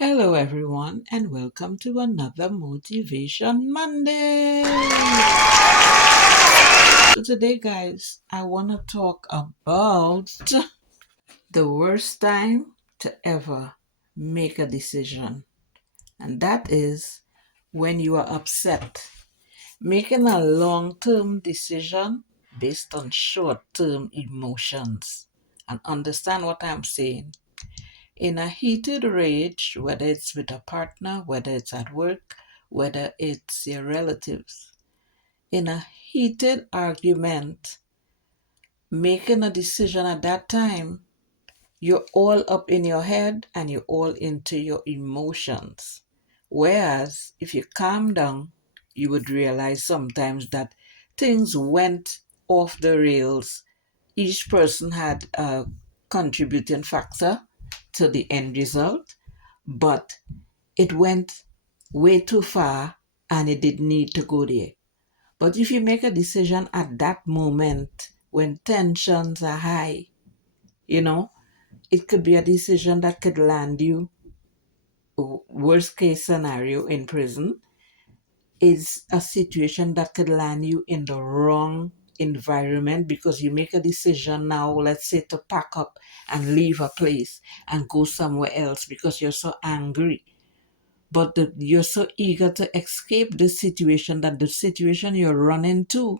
Hello, everyone, and welcome to another Motivation Monday. So, today, guys, I want to talk about the worst time to ever make a decision, and that is when you are upset. Making a long term decision based on short term emotions. And understand what I'm saying. In a heated rage, whether it's with a partner, whether it's at work, whether it's your relatives, in a heated argument, making a decision at that time, you're all up in your head and you're all into your emotions. Whereas if you calm down, you would realize sometimes that things went off the rails. Each person had a contributing factor to the end result, but it went way too far and it didn't need to go there. But if you make a decision at that moment when tensions are high, you know, it could be a decision that could land you, worst case scenario, in prison, is a situation that could land you in the wrong environment because you make a decision now, let's say, to pack up and leave a place and go somewhere else because you're so angry. But you're so eager to escape this situation that the situation you're running to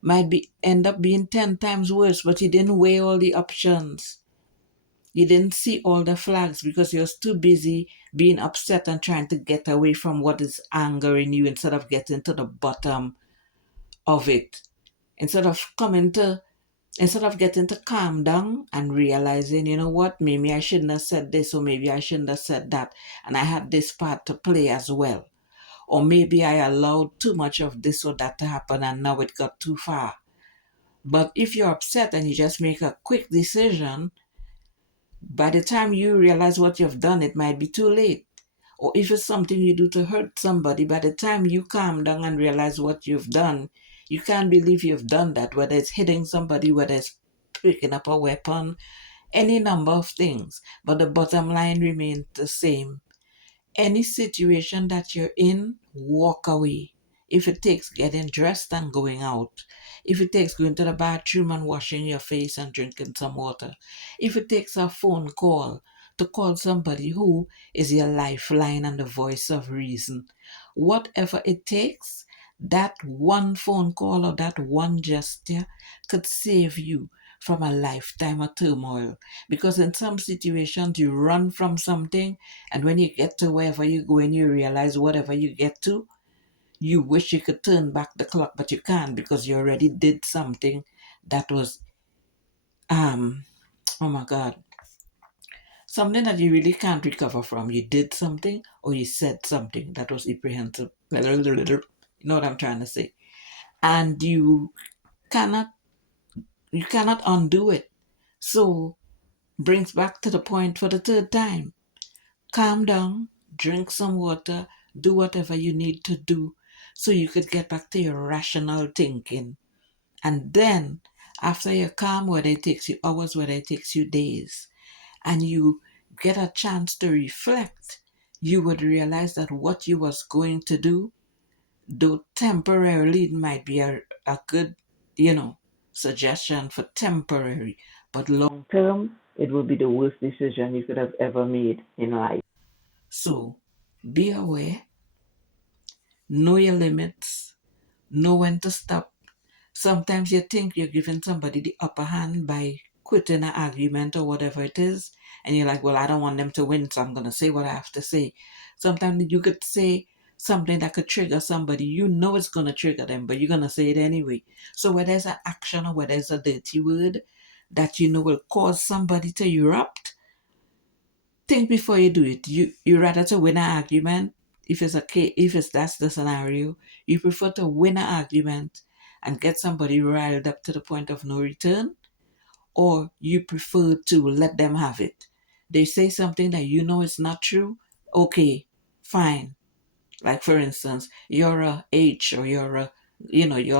might be end up being 10 times worse, but you didn't weigh all the options. You didn't see all the flags because you're too busy being upset and trying to get away from what is angering you instead of getting to the bottom of it. Instead of getting to calm down and realizing, you know what, maybe I shouldn't have said this or maybe I shouldn't have said that. And I had this part to play as well. Or maybe I allowed too much of this or that to happen and now it got too far. But if you're upset and you just make a quick decision, by the time you realize what you've done, it might be too late. Or if it's something you do to hurt somebody, by the time you calm down and realize what you've done, you can't believe you've done that, whether it's hitting somebody, whether it's picking up a weapon, any number of things. But the bottom line remains the same. Any situation that you're in, walk away. If it takes getting dressed and going out, if it takes going to the bathroom and washing your face and drinking some water, if it takes a phone call to call somebody who is your lifeline and the voice of reason, whatever it takes, that one phone call or that one gesture could save you from a lifetime of turmoil. Because in some situations, you run from something, and when you get to wherever you're going, you realize whatever you get to, you wish you could turn back the clock, but you can't because you already did something that was, oh my God, something that you really can't recover from. You did something or you said something that was reprehensible. You know what I'm trying to say? And cannot, you cannot undo it. So, brings back to the point for the third time. Calm down, drink some water, do whatever you need to do so you could get back to your rational thinking. And then, after you're calm, whether it takes you hours, whether it takes you days, and you get a chance to reflect, you would realize that what you was going to do, though temporarily it might be a good, suggestion for temporary, but long term, it will be the worst decision you could have ever made in life. So be aware, know your limits, know when to stop. Sometimes you think you're giving somebody the upper hand by quitting an argument or whatever it is, and you're like, well, I don't want them to win, so I'm going to say what I have to say. Sometimes you could say something that could trigger somebody. You know it's going to trigger them, but you're going to say it anyway. So whether it's an action or whether it's a dirty word that you know will cause somebody to erupt, think before you do it. You rather to win an argument. If that's the scenario, you prefer to win an argument and get somebody riled up to the point of no return, or you prefer to let them have it. They say something that you know is not true. Okay, fine. Like for instance, you're a H, or you're a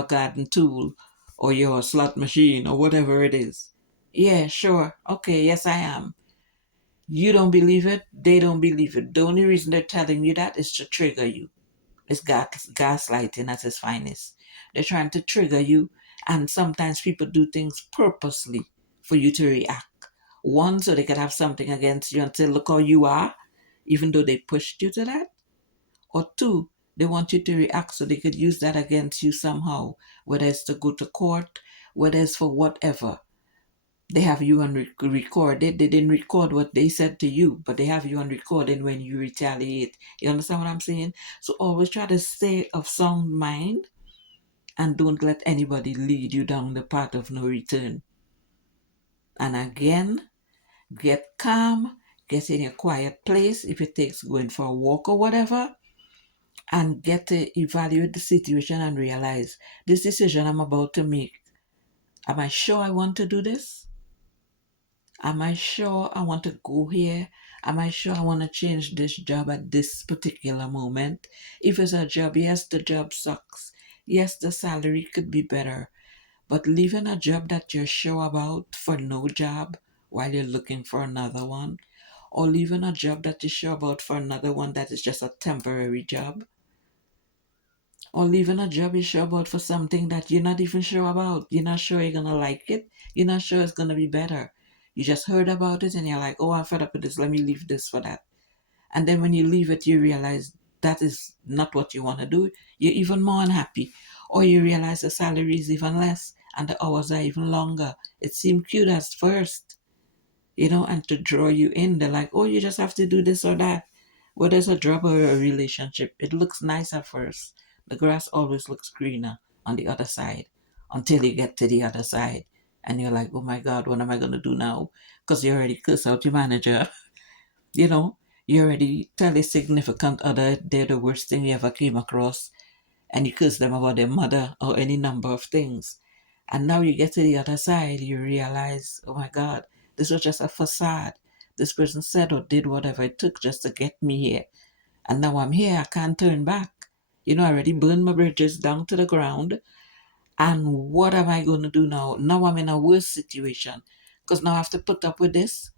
garden tool, or you're a slot machine, or whatever it is. Yeah, sure. Okay, yes I am. You don't believe it, they don't believe it. The only reason they're telling you that is to trigger you. It's gaslighting at its finest. They're trying to trigger you, and sometimes people do things purposely for you to react. One, so they could have something against you and say, look how you are, even though they pushed you to that. Or two, they want you to react so they could use that against you somehow, whether it's to go to court, whether it's for whatever. They have you on recorded. They didn't record what they said to you, but they have you on recording when you retaliate. You understand what I'm saying? So always try to stay of sound mind and don't let anybody lead you down the path of no return. And again, get calm, get in a quiet place if it takes going for a walk or whatever, and get to evaluate the situation and realize this decision I'm about to make. Am I sure I want to do this? Am I sure I want to go here? Am I sure I want to change this job at this particular moment? If it's a job, yes, the job sucks. Yes, the salary could be better. But leaving a job that you're sure about for no job while you're looking for another one, or leaving a job that you're sure about for another one that is just a temporary job, or leaving a job you're sure about for something that you're not even sure about. You're not sure you're gonna like it. You're not sure it's gonna be better. You just heard about it and you're like, oh, I'm fed up with this. Let me leave this for that. And then when you leave it, you realize that is not what you want to do. You're even more unhappy. Or you realize the salary is even less and the hours are even longer. It seemed cute at first, and to draw you in. They're like, oh, you just have to do this or that. Whether it's a job or a relationship, it looks nice at first. The grass always looks greener on the other side until you get to the other side. And you're like, oh my God, what am I going to do now? Because you already cursed out your manager. you know, you already tell a significant other they're the worst thing you ever came across. And you curse them about their mother or any number of things. And now you get to the other side, you realize, oh my God, this was just a facade. This person said or did whatever it took just to get me here. And now I'm here, I can't turn back. I already burned my bridges down to the ground. And what am I going to do now? Now I'm in a worse situation because now I have to put up with this.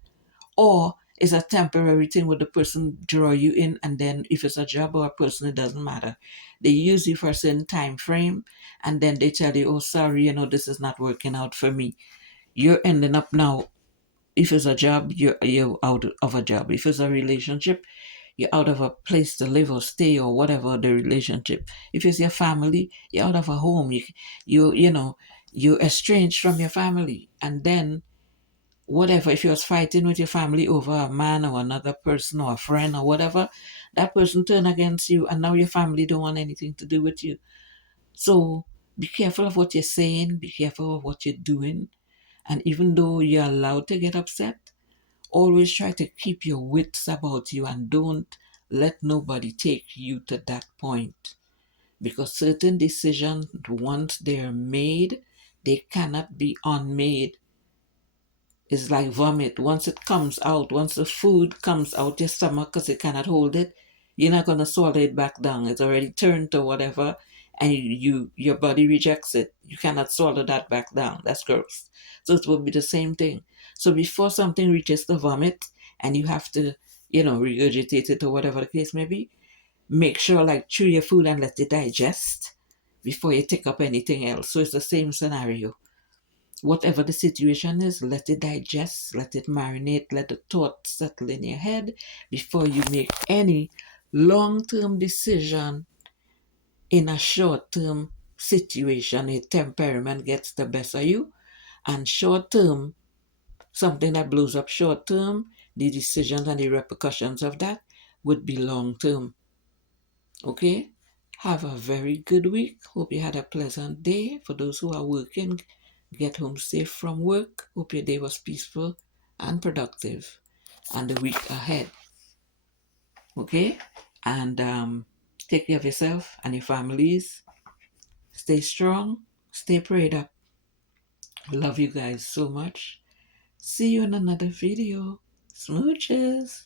Or it's a temporary thing where the person draw you in, and then if it's a job or a person, it doesn't matter. They use you for a certain time frame, and then they tell you, oh, sorry, this is not working out for me. You're ending up now, if it's a job, you're out of a job. If it's a relationship, you're out of a place to live or stay or whatever the relationship. If it's your family, you're out of a home. You're estranged from your family. And then whatever, if you was fighting with your family over a man or another person or a friend or whatever, that person turn against you and now your family don't want anything to do with you. So be careful of what you're saying, be careful of what you're doing. And even though you're allowed to get upset, always try to keep your wits about you and don't let nobody take you to that point. Because certain decisions, once they're made, they cannot be unmade. It's like vomit. Once it comes out, once the food comes out your stomach because it cannot hold it, you're not gonna swallow it back down. It's already turned to whatever, and your body rejects it. You cannot swallow that back down. That's gross. So it will be the same thing. So before something reaches the vomit, and you have to, regurgitate it or whatever the case may be, make sure like chew your food and let it digest before you take up anything else. So it's the same scenario. Whatever the situation is, let it digest, let it marinate, let the thoughts settle in your head before you make any long-term decision in a short-term situation. A temperament gets the best of you, and short-term, something that blows up short-term, the decisions and the repercussions of that would be long-term. Okay? Have a very good week. Hope you had a pleasant day. For those who are working, get home safe from work. Hope your day was peaceful and productive. And the week ahead. Okay? And take care of yourself and your families. Stay strong. Stay prayed up. Love you guys so much. See you in another video. Smooches.